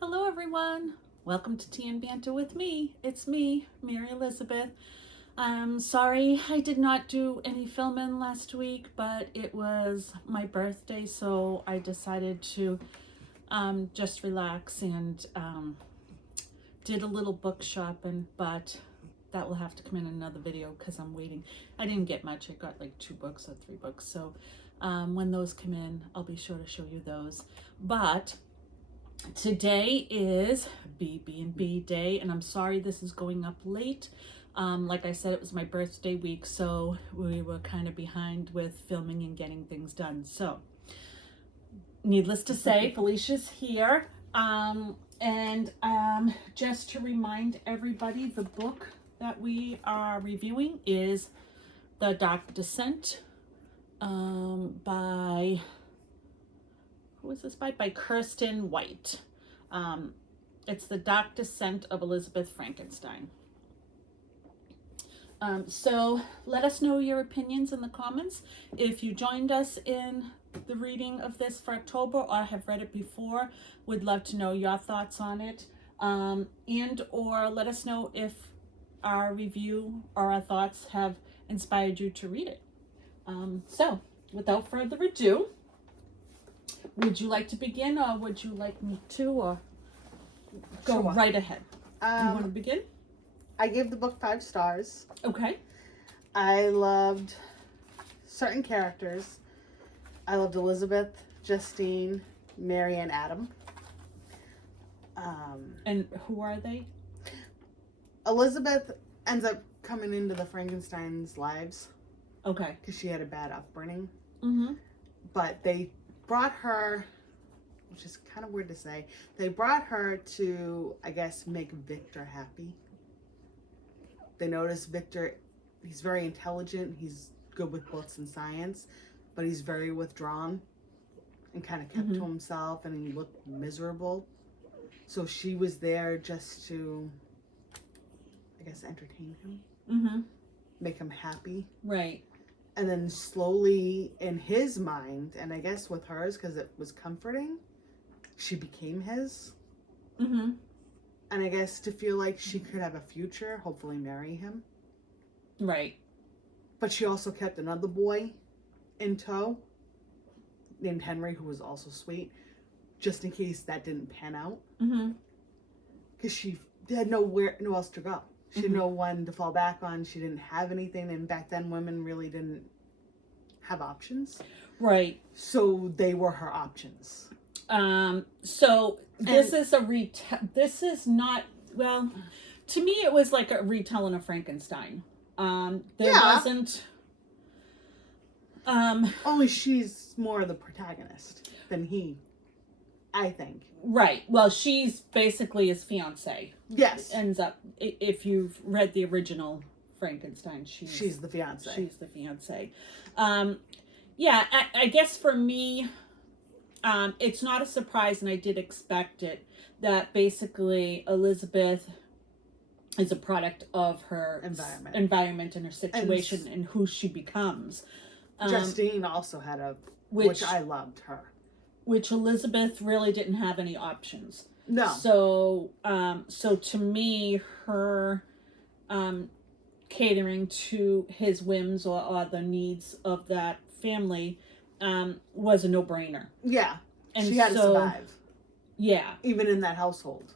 Hello, everyone. Welcome to Tea and Banter with me. It's me, Mary Elizabeth. I'm sorry I did not do any filming last week, but it was my birthday, so I decided to just relax and did a little book shopping, but that will have to come in another video because I'm waiting. I didn't get much. I got like 2 books or 3 books, so when those come in, I'll be sure to show you those. But today is BB&B day, and I'm sorry this is going up late. Like I said, it was my birthday week, so we were kind of behind with filming and getting things done. So, needless to say, Felicia's here. And just to remind everybody, the book that we are reviewing is The Dark Descent by... who is this by? By Kiersten White. It's The Dark Descent of Elizabeth Frankenstein. So let us know your opinions in the comments. If you joined us in the reading of this for October or have read it before, we'd love to know your thoughts on it. And or let us know if our review or our thoughts have inspired you to read it. So without further ado, would you like to begin, or would you like me to, or go Sure. right ahead? You want to begin? I gave the book 5 stars. Okay. I loved certain characters. I loved Elizabeth, Justine, Mary, and Adam. And who are they? Elizabeth ends up coming into the Frankenstein's lives Okay. because she had a bad upbringing. Mm-hmm. But they brought her, which is kind of weird to say, they brought her to, I guess, make Victor happy. They noticed Victor, he's very intelligent, he's good with books and science, but he's very withdrawn and kind of kept to himself, and he looked miserable. So she was there just to, I guess, entertain him, make him happy. Right. And then slowly in his mind, and I guess with hers, because it was comforting, she became his. And I guess to feel like she could have a future, hopefully marry him. Right. But she also kept another boy in tow, named Henry, who was also sweet, just in case that didn't pan out. Because she had nowhere else to go. She had no one to fall back on. She didn't have anything, and back then women really didn't have options. Right. So they were her options. So this is this is not, well, to me it was like a retelling of Frankenstein. There wasn't only she's more the protagonist than he, I think. Right. Well, she's basically his fiance. Yes. Ends up, if you've read the original Frankenstein, she's the fiance. She's the fiance. Yeah, I guess for me, it's not a surprise, and I did expect it, that basically Elizabeth is a product of her environment and her situation and who she becomes. Justine also had which I loved her. Which Elizabeth really didn't have any options. No. So, so to me, her catering to his whims or the needs of that family was a no-brainer. Yeah. And she had to survive. Yeah. Even in that household.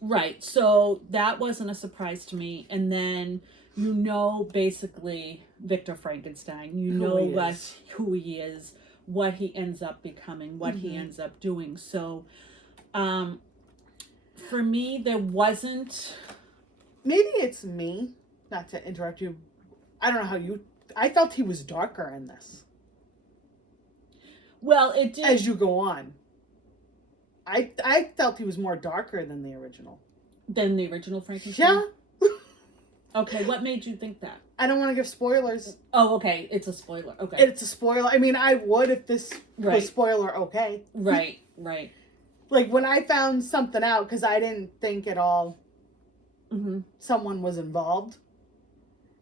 Right. So that wasn't a surprise to me. And then, basically, Victor Frankenstein. Who he is, what he ends up becoming, what he ends up doing. So, for me, there wasn't... Maybe it's me, not to interrupt you. I don't know I felt he was darker in this. Well, it did... As you go on. I felt he was more darker than the original. Than the original Frankenstein? Yeah. Okay, what made you think that? I don't want to give spoilers. Oh, okay. It's a spoiler. Okay. It's a spoiler. I mean, I would if this was spoiler okay. Right. Like, when I found something out, because I didn't think at all someone was involved.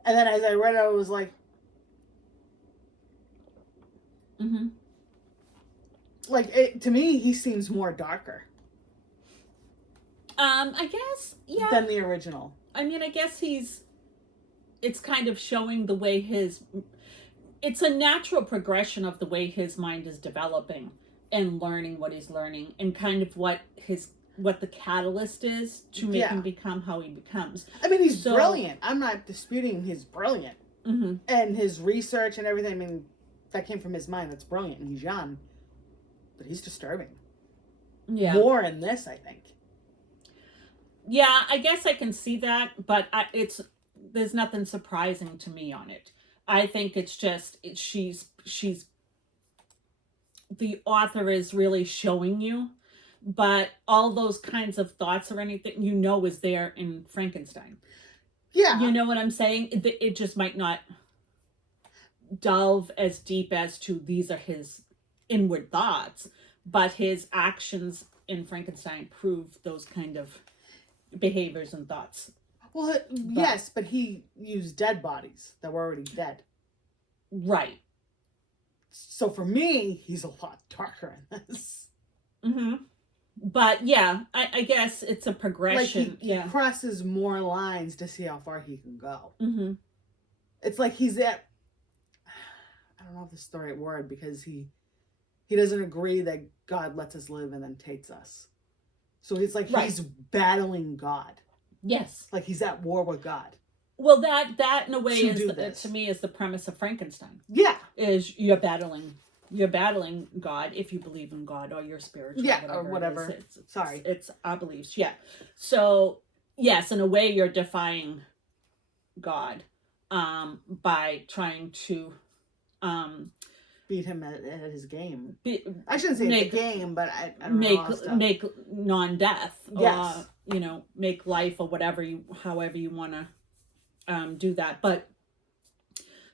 And then as I read it, I was like... Like, to me, he seems more darker. I guess, yeah. than the original. I mean, I guess it's kind of showing the way it's a natural progression of the way his mind is developing and learning what he's learning and kind of what the catalyst is to make him become how he becomes. I mean, he's brilliant. I'm not disputing he's brilliant. Mm-hmm. And his research and everything, I mean, that came from his mind. That's brilliant. And he's young. But he's disturbing. Yeah. More in this, I think. Yeah, I guess I can see that, but there's nothing surprising to me on it. I think it's just she's the author is really showing you, but all those kinds of thoughts or anything is there in Frankenstein. Yeah. You know what I'm saying? It just might not delve as deep as to these are his inward thoughts, but his actions in Frankenstein prove those kind of behaviors and thoughts. Well, yes, but he used dead bodies that were already dead. Right. So for me, he's a lot darker in this. Mm-hmm. But yeah, I guess it's a progression. Like he crosses more lines to see how far he can go. Mm-hmm. It's like he's at, I don't know if this is the right word, because he doesn't agree that God lets us live and then takes us. So he's like, he's battling God. Yes. Like he's at war with God. Well, that in a way to me is the premise of Frankenstein. Yeah. Is you're battling God if you believe in God or your spiritual or whatever. It's our beliefs. Yeah. So yes, in a way you're defying God by trying to beat him at his game. I shouldn't say it's a game, but I don't know. Make non-death. Yes. Or, make life or however you want to do that. But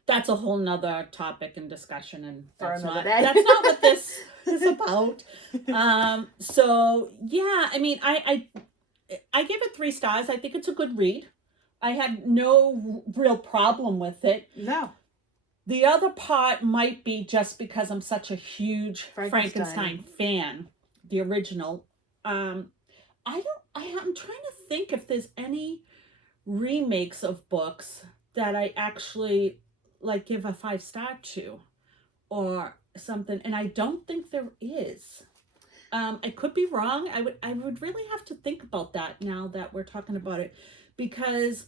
that's a whole nother topic and discussion, and that's not what this is about. So yeah, I mean, I give it 3 stars. I think it's a good read. I had no real problem with it. No. The other part might be just because I'm such a huge Frankenstein fan, the original. I'm trying to think if there's any remakes of books that I actually give a 5-star to or something, and I don't think there is. I could be wrong. I would really have to think about that now that we're talking about it, because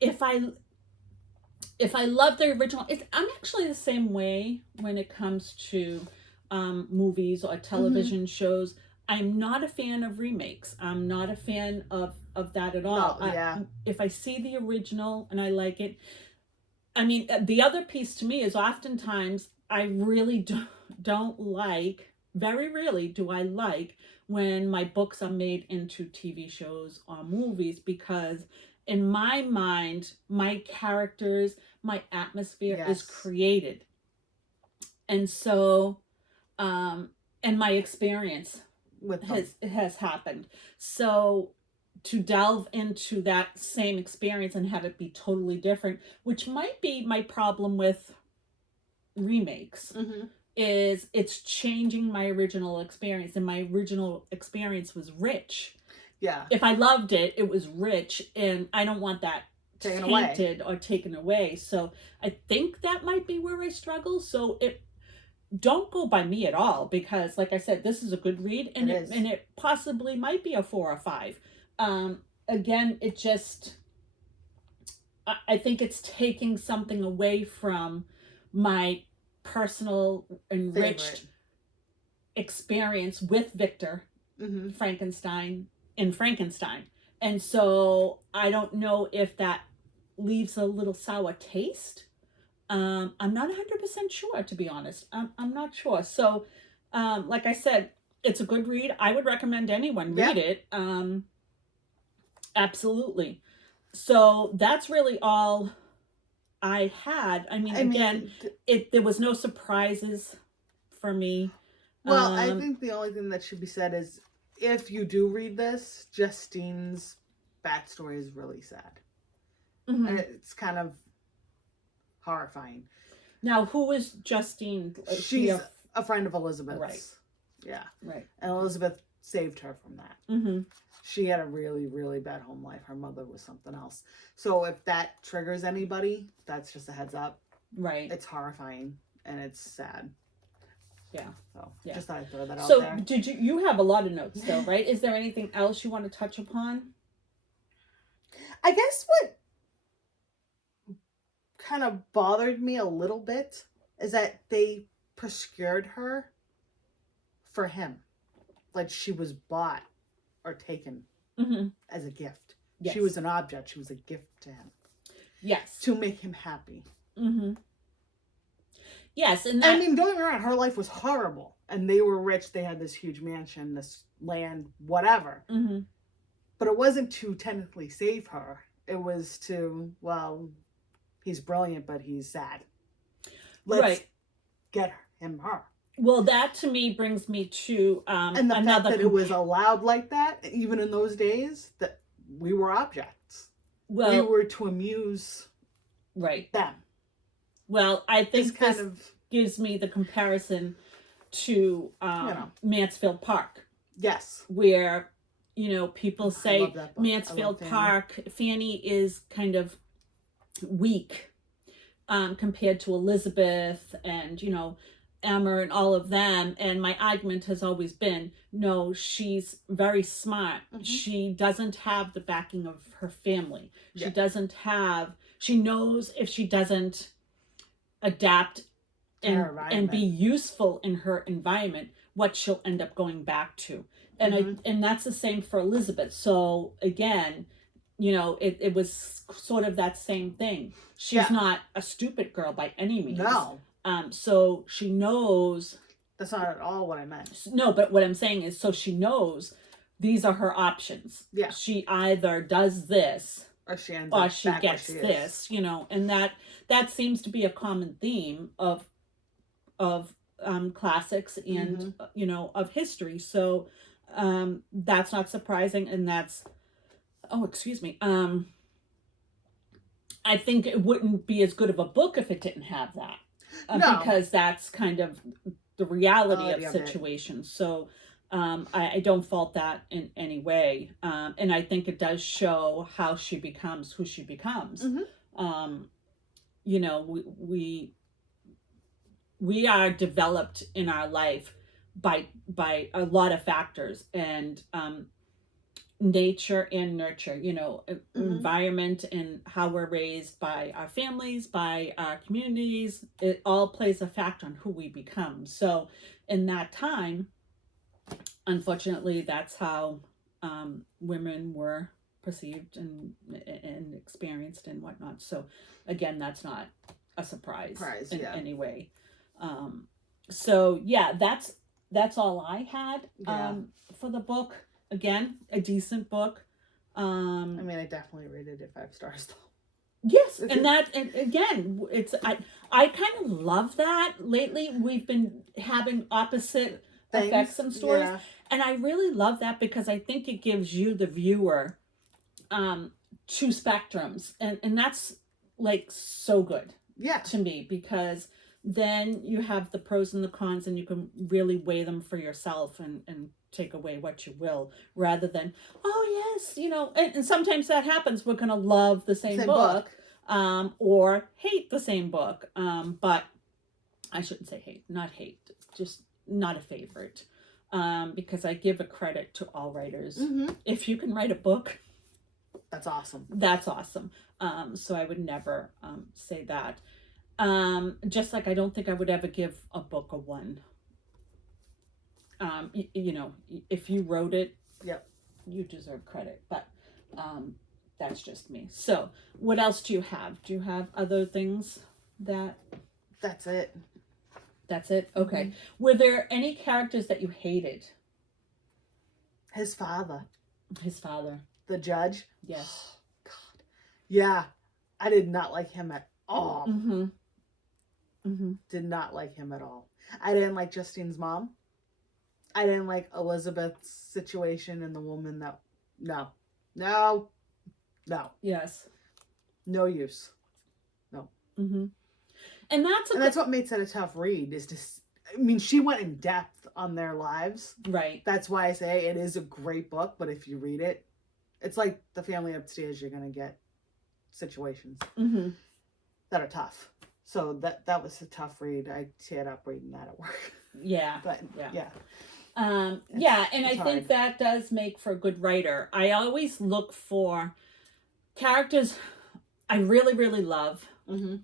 if I love the original, I'm actually the same way when it comes to movies or television shows. I'm not a fan of remakes. I'm not a fan of that at all. No, if I see the original and I like it, I mean, the other piece to me is oftentimes I really don't like, very rarely do I like when my books are made into TV shows or movies, because in my mind, my characters, my atmosphere is created. And so, and my experience has happened. So to delve into that same experience and have it be totally different, which might be my problem with remakes, is it's changing my original experience. And my original experience was rich. Yeah. If I loved it, it was rich, and I don't want that tainted or taken away. So I think that might be where I struggle. So don't go by me at all, because like I said, this is a good read, and it possibly might be a 4 or 5. Again, it just, I think it's taking something away from my personal enriched experience with Victor Frankenstein in Frankenstein. And so I don't know if that leaves a little sour taste. I'm not 100% sure, to be honest. I'm not sure. So, like I said, it's a good read. I would recommend anyone read it. Absolutely. So that's really all I had. I mean, there was no surprises for me. Well, I think the only thing that should be said is, if you do read this, Justine's backstory is really sad. And it's kind of horrifying. Now, who is Justine? She's a friend of Elizabeth's. Right. Yeah. Right. And Elizabeth saved her from that. Mm-hmm. She had a really, really bad home life. Her mother was something else. So if that triggers anybody, that's just a heads up. Right. It's horrifying and it's sad. Yeah. So Yeah. just thought I'd throw that out So there. did you have a lot of notes though, right? Is there anything else you want to touch upon? I guess what kind of bothered me a little bit is that they procured her for him. Like she was bought or taken as a gift. Yes. She was an object. She was a gift to him. Yes. To make him happy. Mm-hmm. Yes, and that... I mean, don't get me wrong, her life was horrible. And they were rich. They had this huge mansion, this land, whatever. Mm-hmm. But it wasn't to technically save her. It was to, well, he's brilliant, but he's sad. Let's get him her. Well, that to me brings me to and the fact that it was allowed like that, even in those days, that we were objects. Well, we were to amuse them. Well, I think this gives me the comparison to Mansfield Park. Yes. Where, people say Mansfield Park, Fanny is kind of weak compared to Elizabeth and, Emma and all of them. And my argument has always been, no, she's very smart. Mm-hmm. She doesn't have the backing of her family. Yeah. She knows if she doesn't adapt and be useful in her environment, what she'll end up going back to. And and that's the same for Elizabeth. So again, it was sort of that same thing. She's not a stupid girl by any means. No. So she knows. That's not at all what I meant. No, but what I'm saying is, so she knows these are her options. Yeah. She either does this or she gets this, and that seems to be a common theme of classics and, of history. So, that's not surprising. And that's, I think it wouldn't be as good of a book if it didn't have that. No. Because that's kind of the reality of situations. So I don't fault that in any way. And I think it does show how she becomes who she becomes. Mm-hmm. We are developed in our life by a lot of factors, and nature and nurture, environment and how we're raised by our families, by our communities. It all plays a factor on who we become. So in that time, unfortunately, that's how women were perceived and experienced and whatnot. So again, that's not a surprise in any way. So yeah, that's all I had for the book. Again, a decent book. I mean, I definitely rated it 5 stars though. Yes, and again, it's I kind of love that. Lately, we've been having opposite effects in stories, and I really love that because I think it gives you, the viewer, 2 spectrums, and that's like so good to me, because then you have the pros and the cons, and you can really weigh them for yourself and take away what you will, rather than, oh yes, and sometimes that happens. We're going to love the same book. Or hate the same book. But I shouldn't say not hate, just not a favorite. Because I give a credit to all writers. Mm-hmm. If you can write a book, that's awesome. That's awesome. So I would never say that. Just like I don't think I would ever give a book a 1. If you wrote it, you deserve credit. But that's just me. So what else do you have? Do you have other things that... That's it. That's it? Okay. Mm-hmm. Were there any characters that you hated? His father. His father. The judge? Yes. Oh, God. Yeah. I did not like him at all. Mm-hmm. Mm-hmm. Did not like him at all. I didn't like Justine's mom. I didn't like Elizabeth's situation and the woman that... No. Yes. No use. No. Mm-hmm. And that's what makes it a tough read, is to... I mean, she went in depth on their lives. Right. That's why I say it is a great book, but if you read it, it's like The Family Upstairs. You're going to get situations that are tough. So that was a tough read. I teared up reading that at work. Yeah. But yeah. And I think that does make for a good writer. I always look for characters I really, really love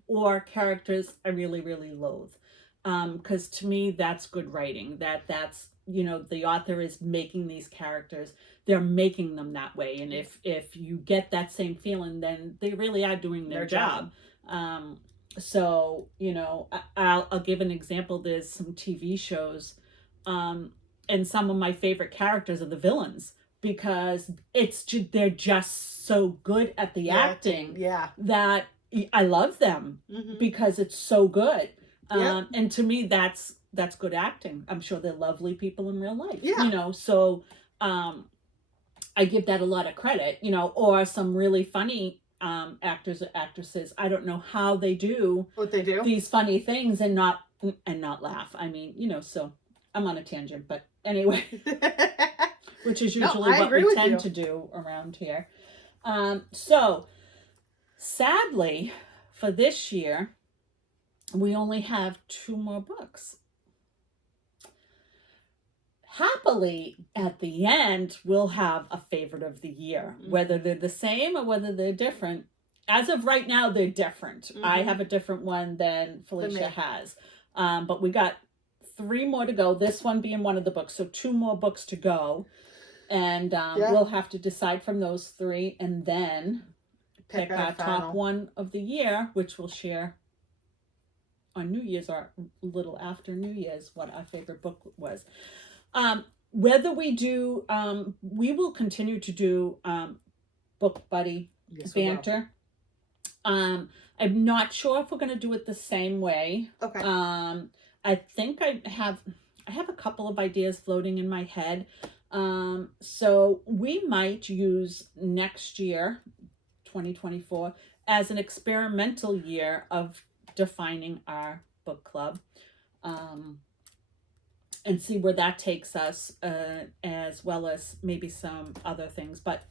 or characters I really, really loathe. Because to me, that's good writing. That's, the author is making these characters. They're making them that way. And if you get that same feeling, then they really are doing their job. So, I'll give an example. There's some TV shows, and some of my favorite characters are the villains because they're just so good at the acting that I love them because it's so good. And to me, that's good acting. I'm sure they're lovely people in real life. So I give that a lot of credit. Or some really funny actors or actresses. I don't know how they do these funny things and not laugh. I mean, so I'm on a tangent, but anyway, which is usually what we tend to do around here. So sadly for this year, we only have 2 more books. Happily, at the end, we'll have a favorite of the year, whether they're the same or whether they're different. As of right now, they're different. I have a different one than Felicia has. But we got 3 more to go, this one being one of the books. So 2 more books to go. And we'll have to decide from those 3 and then pick our top one of the year, which we'll share on New Year's or a little after New Year's what our favorite book was. Whether we do, we will continue to do book buddy banter. I'm not sure if we're going to do it the same way. Okay. I think I have a couple of ideas floating in my head. So we might use next year, 2024, as an experimental year of defining our book club. And see where that takes us, as well as maybe some other things. But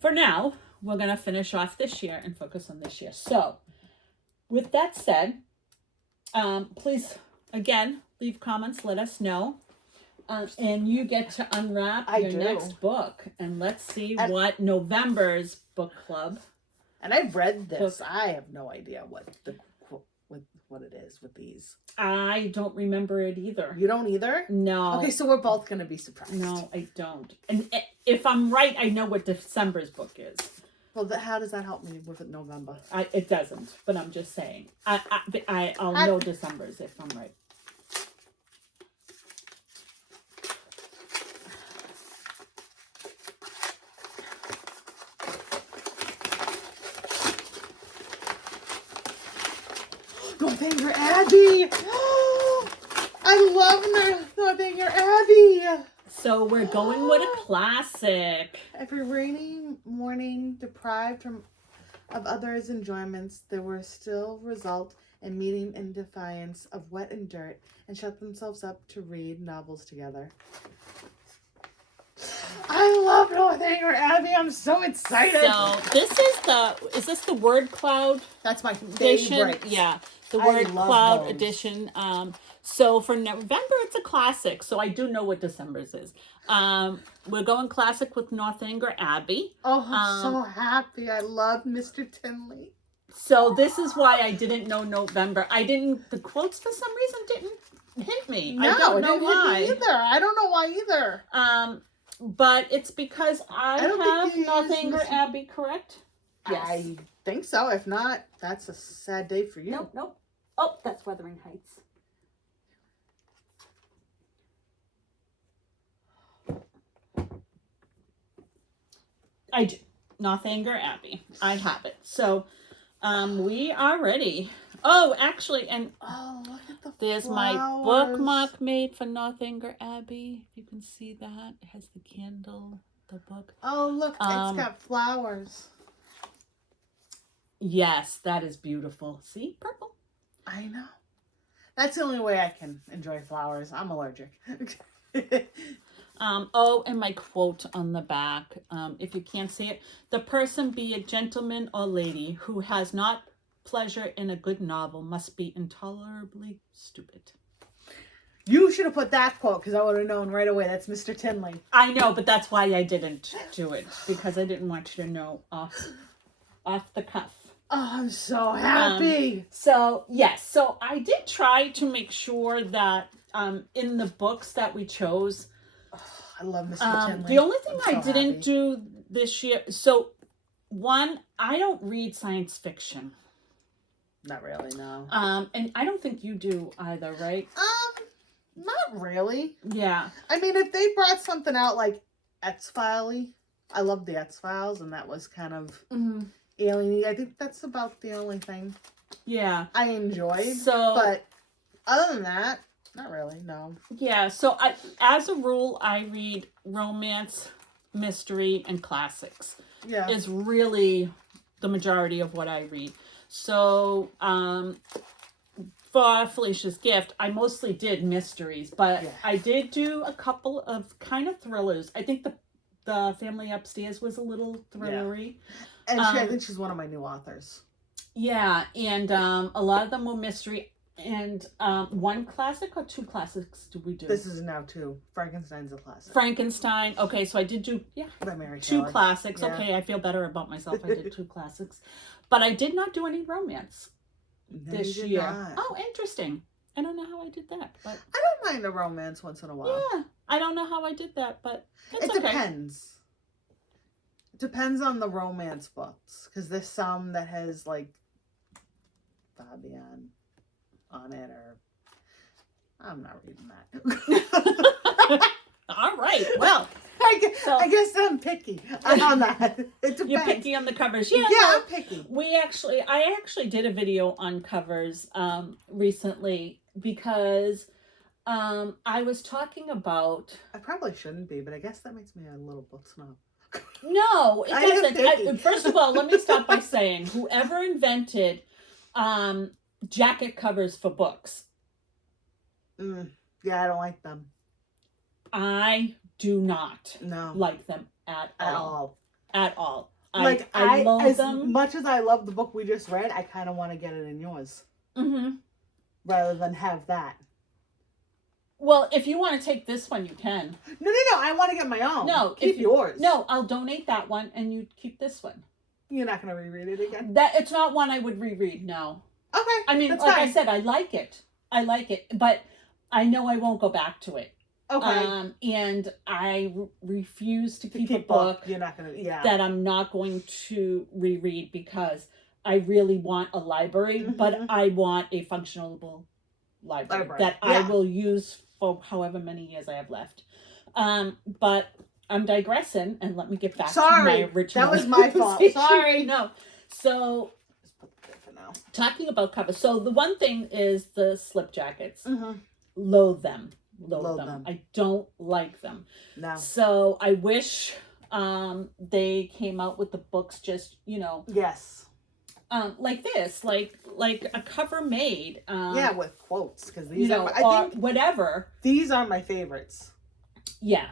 for now, we're going to finish off this year and focus on this year. So, with that said, please, again, leave comments, let us know. And you get to unwrap your next book. And let's see what November's book club. And I've read this. I have no idea what it is with these. I don't remember it either. You don't either? No. Okay, so we're both going to be surprised. No, I don't. And if I'm right, I know what December's book is. Well, how does that help me with November? It doesn't, but I'm just saying. I'll know December's if I'm right. Northanger Abbey! I love Northanger Abbey! So we're going with a classic. Every rainy morning, deprived of others' enjoyments, they will still result in meeting in defiance of wet and dirt and shut themselves up to read novels together. I love Northanger Abbey. I'm so excited. So is this the word cloud? That's my edition? Favorite. Yeah, the word cloud those. edition. So for November, it's a classic. So I do know what December's is. We're going classic with Northanger Abbey. Oh, I'm so happy. I love Mr. Tinley. So this is why I didn't know November. The quotes for some reason didn't hit me. No, I don't know why. Hit me either. I don't know why either. But it's because I have Northanger Abbey, correct? Yes. I think so. If not, that's a sad day for you. Nope. Oh, that's Wuthering Heights. Northanger Abbey. I have it. So, we are ready. Oh, actually, and look at the there's flowers. my bookmark made for Northanger Abbey. If you can see that, it has the candle, the book. Oh, look, it's got flowers. Yes, that is beautiful. See, purple. I know. That's the only way I can enjoy flowers. I'm allergic. Oh, and my quote on the back, if you can't see it, the person be a gentleman or lady who has not pleasure in a good novel must be intolerably stupid. You should have put that quote because I would have known right away. That's Mr. Tinley. I know, but that's why I didn't do it, because I didn't want you to know off the cuff. Oh, I'm so happy. So yes, so I did try to make sure that in the books that we chose, I love Mr. Tinley. the only thing I'm I so didn't happy. do this year, so one, I don't read science fiction. Not really, no. And I don't think you do either, right? Not really. Yeah. I mean, if they brought something out like X-Files-y, I love the X-Files, and that was kind of alien-y. I think that's about the only thing Yeah. I enjoyed. So, But other than that, not really, no. yeah. So as a rule, I read romance, mystery, and classics. Yeah. Is really the majority of what I read. So, for Felicia's gift, I mostly did mysteries, but Yeah. I did do a couple of kind of thrillers. I think the Family Upstairs was a little thrillery. And I think she's one of my new authors. Yeah, and a lot of them were mystery. And one classic or two classics did we do? This is now 2. Frankenstein's a classic. Frankenstein. Okay, so I did do By Mary 2 Shelley. classics. Yeah. Okay, I feel better about myself. I did 2 classics. But I did not do any romance No, this you did year. not. Oh, interesting. I don't know how I did that, but I don't mind a romance once in a while. yeah, I don't know how I did that, but it's It okay. depends. It depends on the romance books, because there's some that has like Fabian on it, or I'm not reading that. All right. Well, I guess I'm picky on that. It depends. you're picky on the covers. Yeah, Yeah, no, I'm picky. I actually did a video on covers recently because I was talking about. I probably shouldn't be, but I guess that makes me a little book snob. No, it I am doesn't. picky. First of all, let me start by saying whoever invented jacket covers for books, Yeah, I don't like them. I do not No, like them at all. At all. Like I love as them. much as I love the book we just read, I kind of want to get it in yours Mm-hmm. rather than have that. Well, if you want to take this one, you can. No, I want to get my own. No, keep yours. No, I'll donate that one, and you keep this one. You're not gonna reread it again. That it's not one I would reread. No. Okay. I mean, that's like fine. I said, I like it, but I know I won't go back to it. Okay. And I refuse to keep a book You're not gonna. Yeah. that I'm not going to reread because I really want a library, but I want a functional library that I will use for however many years I have left. But I'm digressing, and let me get back to my original. That was my fault. Sorry. No. So, Just put that for now. talking about covers. So the one thing is the slip jackets. Mm-hmm. Loathe them. Loathe them. I don't like them. No. So I wish they came out with the books just, Yes. like this, like a cover made. Yeah, with quotes, because these are. I think whatever. these are my favorites. Yeah.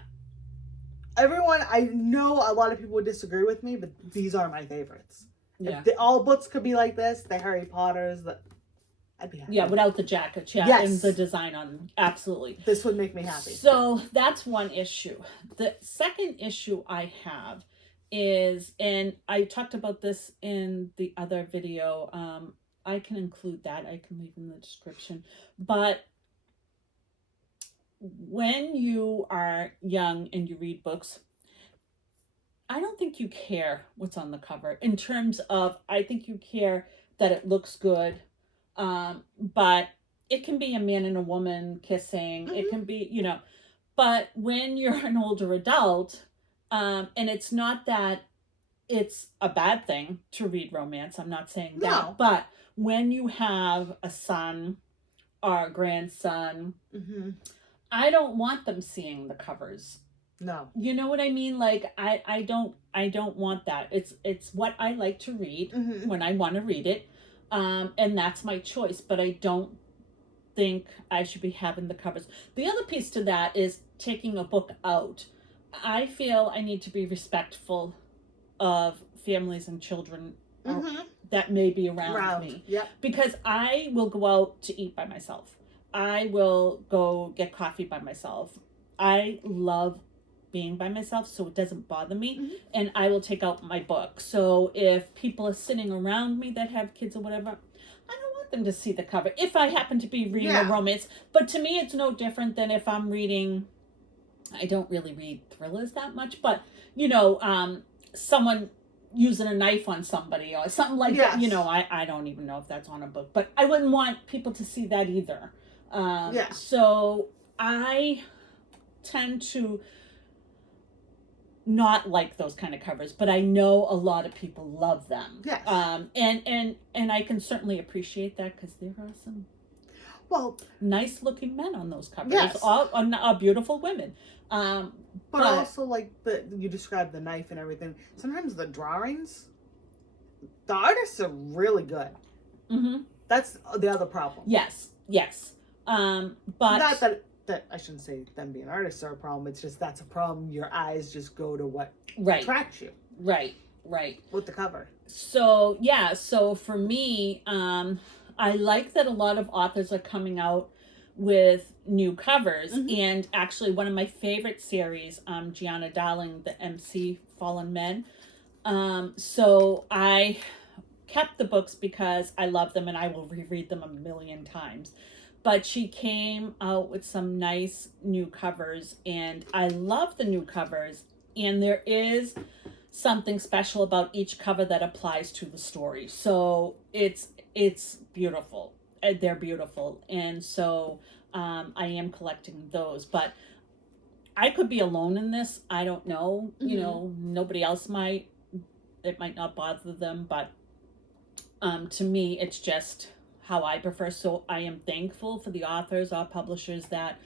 Everyone, I know a lot of people would disagree with me, but these are my favorites. Yeah. If all books could be like this, the Harry Potters, I'd be happy. Yeah, without the jackets, yeah, Yes. and the design on them, absolutely. This would make me happy. So that's one issue. The second issue I have is, and I talked about this in the other video, I can include that, I can leave in the description, but when you are young and you read books, I don't think you care what's on the cover in terms of, I think you care that it looks good, but it can be a man and a woman kissing, it can be, but when you're an older adult, and it's not that it's a bad thing to read romance, I'm not saying that, No. but when you have a son or a grandson, I don't want them seeing the covers. No. You know what I mean? Like I don't want that. It's what I like to read when I want to read it. And that's my choice, but I don't think I should be having the covers. The other piece to that is taking a book out. I feel I need to be respectful of families and children that may be around me. Yep. Because I will go out to eat by myself. I will go get coffee by myself. I love being by myself, so it doesn't bother me. And I will take out my book. So if people are sitting around me that have kids or whatever, I don't want them to see the cover. If I happen to be reading a romance. But to me, it's no different than if I'm reading, I don't really read thrillers that much, but, you know, someone using a knife on somebody or something like that. You know, I don't even know if that's on a book, but I wouldn't want people to see that either. So I tend to not like those kind of covers, but I know a lot of people love them. Yes. And I can certainly appreciate that because there are some nice looking men on those covers. Yes. All beautiful women. But also, like, you described the knife and everything. Sometimes the drawings, the artists are really good. That's the other problem. Yes. But not that I shouldn't say them being artists are a problem. It's just that's a problem. Your eyes just go to what attracts you. Right. With the cover. So yeah. So for me, I like that a lot of authors are coming out with new covers. And actually one of my favorite series, Gianna Darling, the MC Fallen Men. So I kept the books because I love them and I will reread them a million times. But she came out with some nice new covers and I love the new covers. And there is something special about each cover that applies to the story. So it's beautiful. They're beautiful. And so I am collecting those. But I could be alone in this. I don't know. You know, nobody else might. It might not bother them. But to me, it's just how I prefer. So I am thankful for the authors or publishers that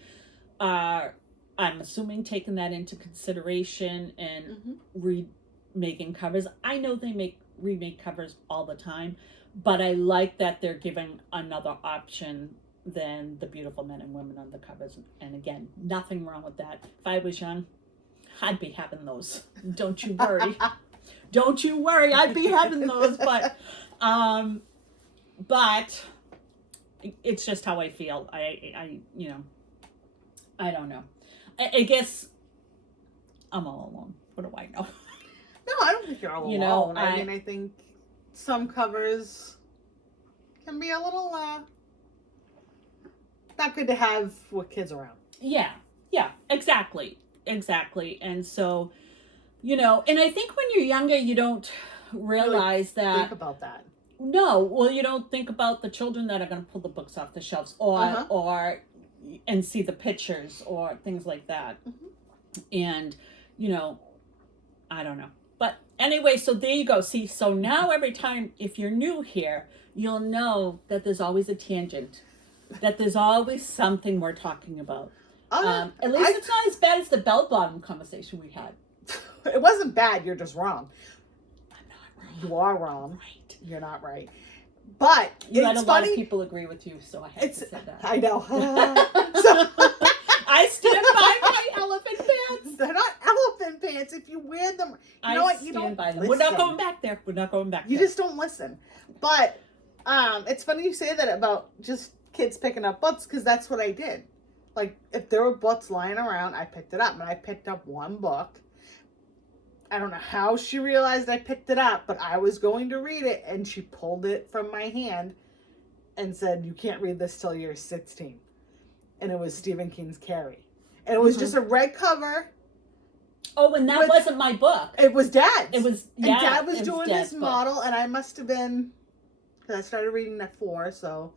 are, I'm assuming, taking that into consideration and remaking covers. I know they remake covers all the time, but I like that they're giving another option than the beautiful men and women on the covers. And again, nothing wrong with that. If I was young, I'd be having those. Don't you worry. Don't you worry. I'd be having those. But it's just how I feel. I you know, I don't know. I guess I'm all alone. What do I know? No, I don't think you're all alone. I mean, I think some covers can be a little not good to have with kids around. Yeah, exactly. And so, you know, and I think when you're younger, you don't realize that. Think about that. No, well, you don't think about the children that are going to pull the books off the shelves or and see the pictures or things like that. And, you know, I don't know. But anyway, so there you go. See, so now every time, if you're new here, you'll know that there's always a tangent, that there's always something we're talking about. At least it's not as bad as the bell-bottom conversation we had. It wasn't bad. You're just wrong. I'm not wrong. You are wrong. Right. You're not right. But you had a lot of people agree with you, so I have to say that. I know. I stand by my elephant pants. They're not elephant pants. If you wear them, you know what? You don't by them. Listen. We're not going back there. You just don't listen. But it's funny you say that about just kids picking up books because that's what I did. Like if there were books lying around, I picked it up, and I picked up one book. I don't know how she realized I picked it up, but I was going to read it, and she pulled it from my hand and said, "You can't read this till you're 16." And it was Stephen King's Carrie. And it was just a red cover. Oh, and that wasn't my book. It was Dad's. It was, and Dad was doing his model, and I must have been, because I started reading at 4, so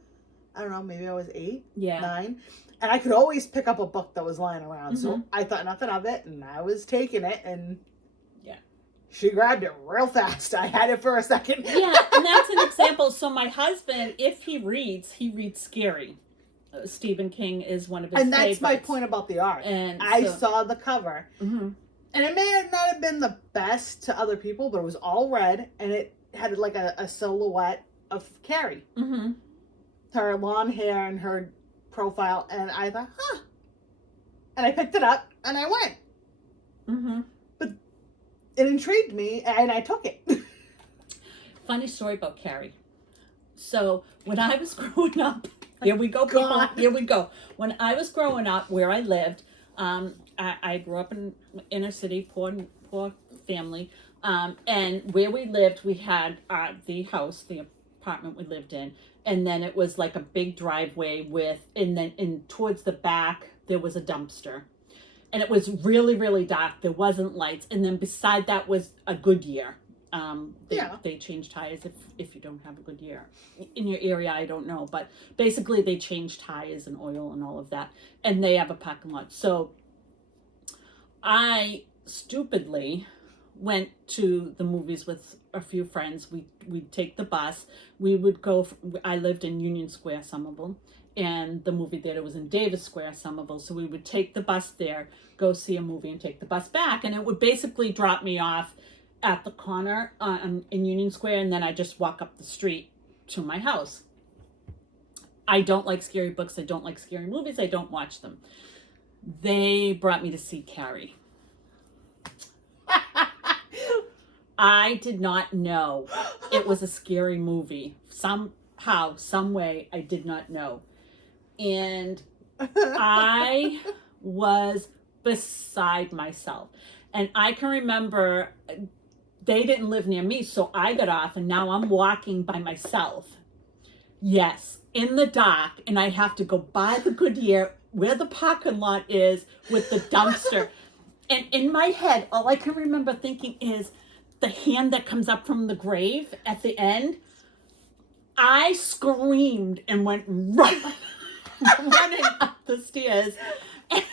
I don't know, maybe I was 8, 9. And I could always pick up a book that was lying around. So I thought nothing of it, and I was taking it, and she grabbed it real fast. I had it for a second. Yeah, and that's an example. So my husband, if he reads scary. Stephen King is one of his favorites. And that's my point about the art. And I saw the cover. And it may not have been the best to other people, but it was all red, and it had like a silhouette of Carrie. Her long hair and her profile, and I thought, huh. And I picked it up, and I went. Mm-hmm. But it intrigued me, and I took it. Funny story about Carrie. So when I was growing up, here we go, people. God. Here we go. When I was growing up, where I lived, I grew up in inner city, poor family, and where we lived, we had the house, the apartment we lived in, and then it was like a big driveway with, and then towards the back there was a dumpster, and it was really, really dark. There wasn't lights, and then beside that was a Goodyear. They change tires if you don't have a good year in your area. I don't know, but basically they change tires and oil and all of that, and they have a parking lot. So I stupidly went to the movies with a few friends. We'd take the bus. We would go. I lived in Union Square, Somerville, and the movie theater was in Davis Square, Somerville. So we would take the bus there, go see a movie, and take the bus back, and it would basically drop me off at the corner in Union Square, and then I just walk up the street to my house. I don't like scary books. I don't like scary movies. I don't watch them. They brought me to see Carrie. I did not know it was a scary movie. Somehow, some way, I did not know. And I was beside myself. And I can remember they didn't live near me, so I got off, and now I'm walking by myself. Yes, in the dark, and I have to go by the Goodyear where the parking lot is with the dumpster. And in my head, all I can remember thinking is the hand that comes up from the grave at the end. I screamed and went running up the stairs and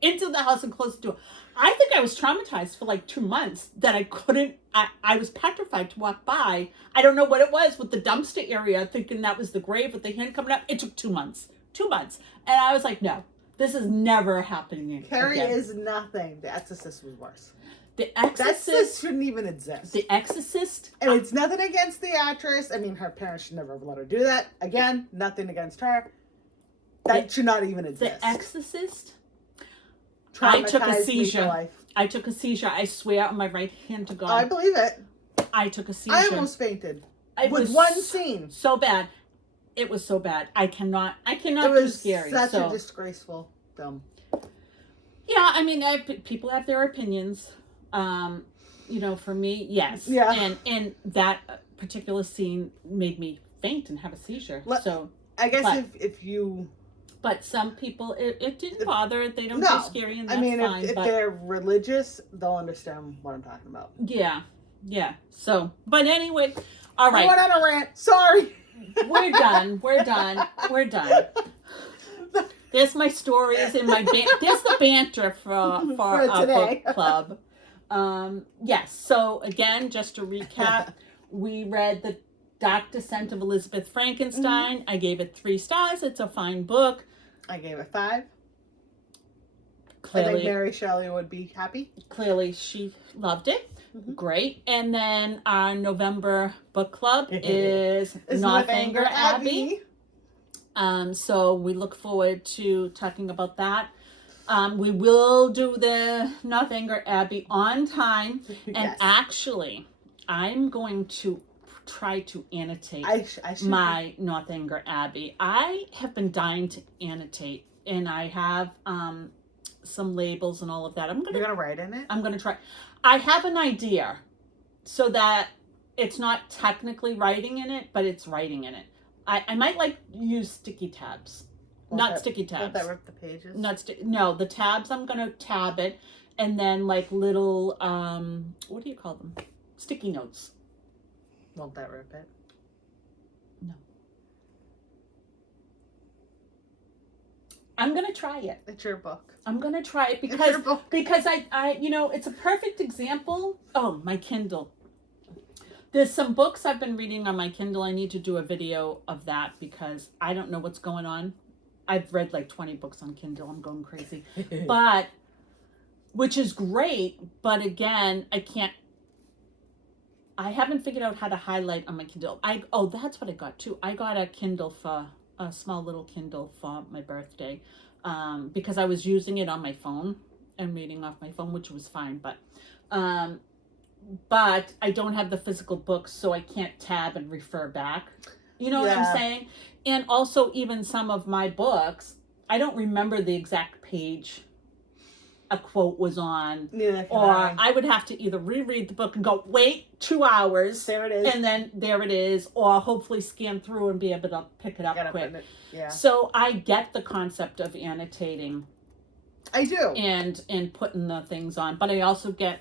into the house and closed the door. I think I was traumatized for like 2 months that I couldn't, I was petrified to walk by. I don't know what it was with the dumpster area, thinking that was the grave with the hand coming up. It took 2 months. 2 months. And I was like, no, this is never happening again. Carrie is nothing. The Exorcist was worse. The Exorcist shouldn't even exist. The Exorcist. And it's nothing against the actress. I mean, her parents should never have let her do that. Again, nothing against her. That should not even exist. The Exorcist. I took a seizure. I took a seizure. I swear on my right hand to God. I believe it. I took a seizure. I almost fainted. It with was one scene. So bad. It was so bad. I cannot it do scary. Such a disgraceful film. Yeah, I mean, people have their opinions. For me, yes. Yeah. And that particular scene made me faint and have a seizure. So I guess if you. But some people, it didn't bother. They don't do scary, and that's fine. If they're religious, they'll understand what I'm talking about. Yeah. So, but anyway, all right. I went on a rant. Sorry. We're done. There's my stories and my there's the banter for our book club. Yes. So again, just to recap, we read The Dark Descent of Elizabeth Frankenstein. I gave it 3 stars. It's a fine book. I gave it 5. Clearly, I think Mary Shelley would be happy. Clearly, she loved it. Mm-hmm. Great. And then our November book club is Northanger Abbey. So we look forward to talking about that. We will do the Northanger Abbey on time. And actually, I'm going to try to annotate my Northanger Abbey. I have been dying to annotate, and I have some labels and all of that. You're gonna write in it? I'm gonna try. I have an idea so that it's not technically writing in it, but it's writing in it. I might use sticky tabs. Sticky tabs. Won't that rip the pages? No, the tabs, I'm gonna tab it, and then like little what do you call them? Sticky notes. Won't that rip it? No. I'm gonna try it. It's your book. I'm gonna try it because I it's a perfect example. Oh, my Kindle. There's some books I've been reading on my Kindle. I need to do a video of that because I don't know what's going on. I've read like 20 books on Kindle. I'm going crazy. Which is great, but again, I haven't figured out how to highlight on my Kindle. That's what I got too. I got a Kindle for a small little Kindle for my birthday, because I was using it on my phone and reading off my phone, which was fine. But I don't have the physical books, so I can't tab and refer back. You know what I'm saying? And also, even some of my books, I don't remember the exact page a quote was on, or I would have to either reread the book and go, wait 2 hours, there it is, and then there it is, or hopefully scan through and be able to pick it up quick. Yeah. So I get the concept of annotating. I do. And putting the things on, but I also get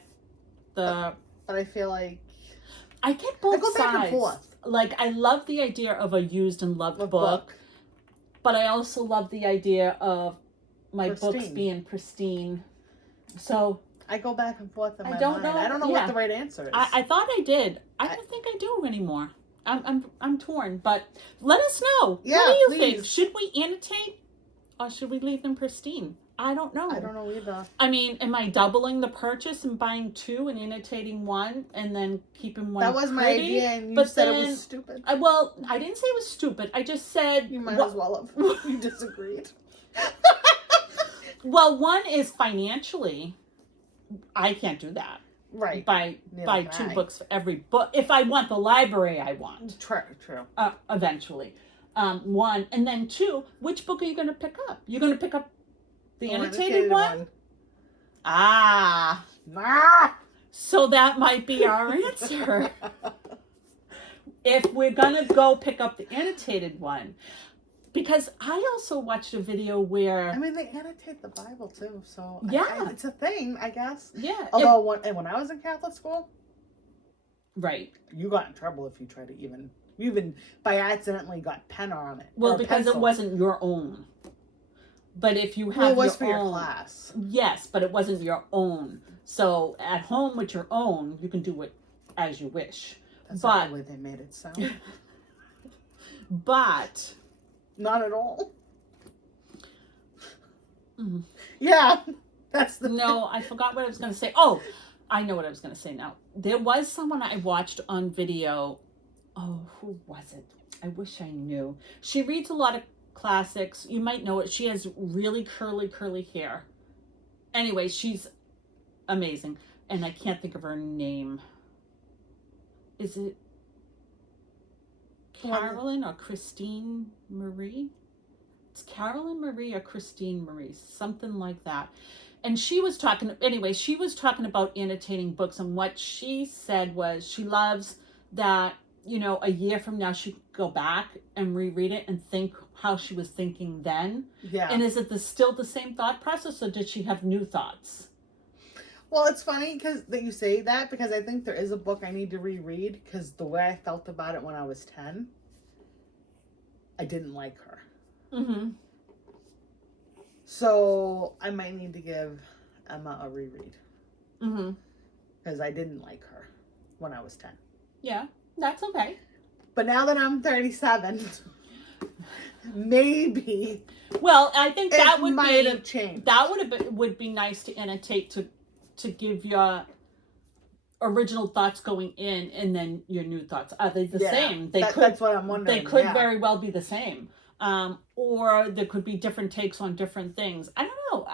the. But I feel like I get both sides. Back and forth. Like, I love the idea of a used and loved book, but I also love the idea of my books being pristine. So I go back and forth in my mind. I don't know what the right answer is. I thought I did. I don't think I do anymore. I'm torn. But let us know. Yeah, what do you please. think? Should we annotate, or should we leave them pristine? I don't know. I don't know either. I mean, am I doubling the purchase and buying 2 and annotating 1 and then keeping 1? That was my idea, and you said it was stupid. I didn't say it was stupid. I just said you might as well have. You disagreed. Well, 1 is financially, I can't do that. Right. Buy 2 books for every book. If I want the library I want. True. Eventually. 1. And then 2, which book are you going to pick up? You're going to pick up the annotated one? Ah. So that might be our answer. If we're going to go pick up the annotated one. Because I also watched a video where... I mean, they annotate the Bible, too, so... Yeah. It's a thing, I guess. Yeah. Although, when I was in Catholic school... Right. You got in trouble if you tried to You even, by accidentally, got pen on it. Well, because pencil. It wasn't your own. But if you have it was for your class. Yes, but it wasn't your own. So, at home with your own, you can do it as you wish. That's not the way they made it sound. But... Not at all. Mm-hmm. Yeah, that's the. No, I forgot what I was going to say. Oh, I know what I was going to say now. There was someone I watched on video. Oh, who was it? I wish I knew. She reads a lot of classics. You might know it. She has really curly hair. Anyway, she's amazing. And I can't think of her name. Is it Carolyn or Christine Marie? It's Carolyn Marie or Christine Marie, something like that. And she was talking about annotating books, and what she said was she loves that, a year from now she could go back and reread it and think how she was thinking then. Yeah. And is it still the same thought process, or did she have new thoughts? Well, it's funny that you say that, because I think there is a book I need to reread, because the way I felt about it when I was 10, I didn't like her. Mm-hmm. So I might need to give Emma a reread. Mm-hmm. Because I didn't like her when I was 10. Yeah. That's okay. But now that I'm 37, maybe. Well, I think that might have changed. That would be nice to annotate to give your original thoughts going in, and then your new thoughts. Are they the same? That's what I'm wondering. They could very well be the same, or there could be different takes on different things. I don't know.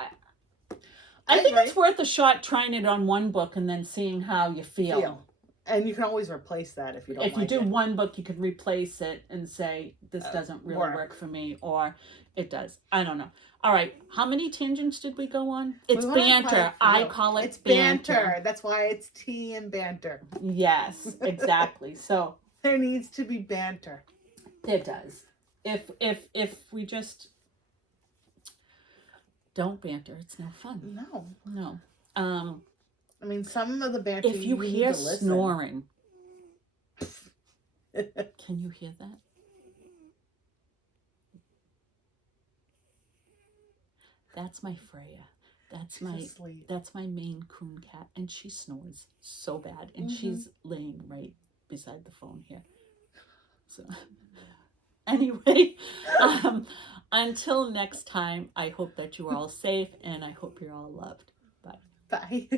I think it's worth a shot trying it on one book and then seeing how you feel. And you can always replace that if you don't. If you do one book, you can replace it and say, this doesn't really work for me, or it does. I don't know. All right. How many tangents did we go on? It's banter. I call it banter. That's why it's tea and banter. Yes, exactly. So there needs to be banter. It does. If we just don't banter, it's no fun. No. I mean, some of the banter. If you hear snoring, can you hear that? That's my Freya. That's my Maine Coon cat, and she snores so bad, and she's laying right beside the phone here. So, anyway, until next time, I hope that you are all safe, and I hope you're all loved. Bye. Bye.